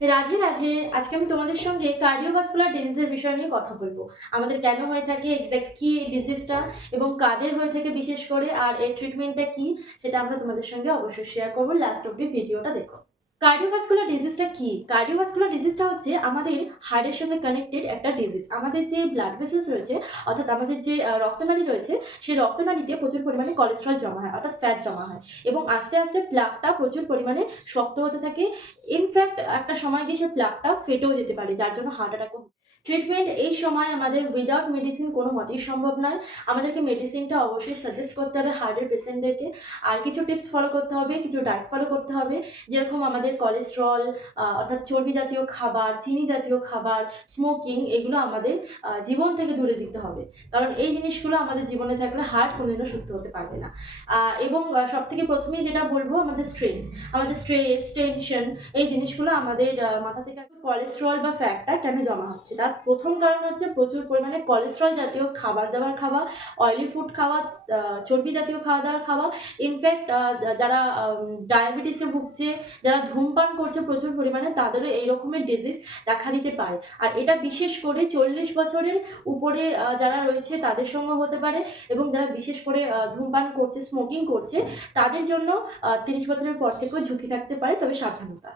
রাধে রাধে। আজকে আমি তোমাদের সঙ্গে কার্ডিওভাস্কুলার ডিজিজের বিষয় নিয়ে কথা বলবো। আমাদের কেন হয়ে থাকে, এক্সাক্ট কি এই ডিজিজটা এবং কাদের হয়ে থাকে বিশেষ করে, আর এর ট্রিটমেন্টটা কি, সেটা আমরা তোমাদের সঙ্গে অবশ্যই শেয়ার করবো। লাস্ট অব্দি ভিডিওটা দেখো। কার্ডিওভাস্কুলার ডিজিজটা কি? কার্ডিওভাস্কুলার ডিজিজটা হচ্ছে আমাদের হার্টের সঙ্গে কানেক্টেড একটা ডিজিজ। আমাদের যে ব্লাড ভেসেলস রয়েছে, অর্থাৎ আমাদের যে রক্তনালী রয়েছে, সেই রক্তনালীতে প্রচুর পরিমাণে কোলেস্ট্রল জমা হয়, অর্থাৎ ফ্যাট জমা হয় এবং আস্তে আস্তে প্লাকটা প্রচুর পরিমাণে শক্ত হতে থাকে। ইনফ্যাক্ট একটা সময় গিয়ে সেই প্লাকটা ফেটেও যেতে পারে, যার জন্য হার্ট অ্যাটাকও। ট্রিটমেন্ট এই সময় আমাদের উইদাউট মেডিসিন কোনো মতেই সম্ভব নয়। আমাদেরকে মেডিসিনটা অবশ্যই সাজেস্ট করতে হবে হার্টের পেশেন্টদেরকে। আর কিছু টিপস ফলো করতে হবে, কিছু ডায়েট ফলো করতে হবে। যেরকম আমাদের কোলেস্টেরল, অর্থাৎ চর্বি জাতীয় খাবার, চিনি জাতীয় খাবার, স্মোকিং, এগুলো আমাদের জীবন থেকে দূরে দিতে হবে। কারণ এই জিনিসগুলো আমাদের জীবনে থাকলে হার্ট কোনোদিনও সুস্থ হতে পারবে না। এবং সবথেকে প্রথমেই যেটা বলবো, আমাদের স্ট্রেস, টেনশন, এই জিনিসগুলো আমাদের মাথা থেকে কোলেস্টেরল বা ফ্যাটটা কেন জমা হচ্ছে, তার প্রথম কারণ হচ্ছে প্রচুর পরিমাণে কোলেস্টেরল জাতীয় খাবার দাবার খাওয়া, অয়েলি ফুড খাওয়া, চর্বি জাতীয় খাওয়া দাওয়ার খাওয়া। ইনফ্যাক্ট যারা ডায়াবেটিসে ভুগছে, যারা ধূমপান করছে প্রচুর পরিমাণে, তাদেরও এই রকমের ডিজিজ দেখা দিতে পারে। আর এটা বিশেষ করে 40 বছরের উপরে যারা রয়েছে তাদের সঙ্গে হতে পারে, এবং যারা বিশেষ করে ধূমপান করছে, স্মোকিং করছে, তাদের জন্য 30 বছরের পর থেকেও ঝুঁকি থাকতে পারে, তবে সাবধানতা।